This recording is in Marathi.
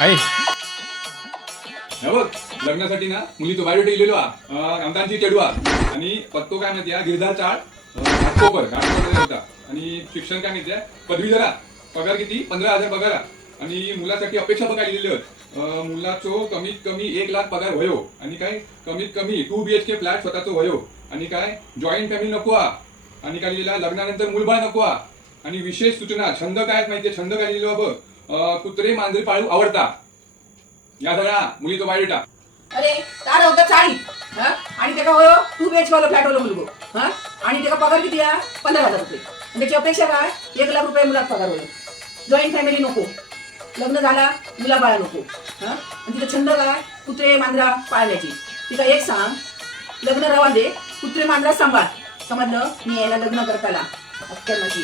आई बघ लग्नासाठी ना मुलीचं बायोडेटा लिहिलेलो आमदांची चेडवा आणि पत्तो काय माहिती गिरधार चाळ घाटकोपर होता आणि शिक्षण काय माहिती पदवीधरा पगार किती 15,000 पगार आणि मुलासाठी अपेक्षा पण काय लिहिलेलं मुलाचो कमीत कमी 1 लाख पगार वयो आणि काय कमीत कमी 2 BHK फ्लॅट स्वतःचो वयो आणि काय जॉईंट फॅमिली नको आणि काय लिहिला लग्नानंतर मुलबाळ नको आणि विशेष सूचना छंद काय माहितीये छंद काय लिहिलो बघ कुत्रे मांजरी पाळू आवडता या सगळ्या मुलीचा बायोडेटा अरे तार होता 40 आणि त्याका होयो 2 BHK वाला फ्लॅट वाला मुलगो आणि त्याका पगार किती 15,000 रुपये आणि त्याची अपेक्षा काय 1 लाख रुपये मुलात पगार होईल जॉईंट फॅमिली नको लग्न झाला मुला बाळा नको आणि तिचा छंद काय कुत्रे मांजरा पाळण्याची तिका एक सांग लग्न रवा दे कुत्रे मांजरा सांभाळ समजलं मी याला लग्न करताला अक्कल माझी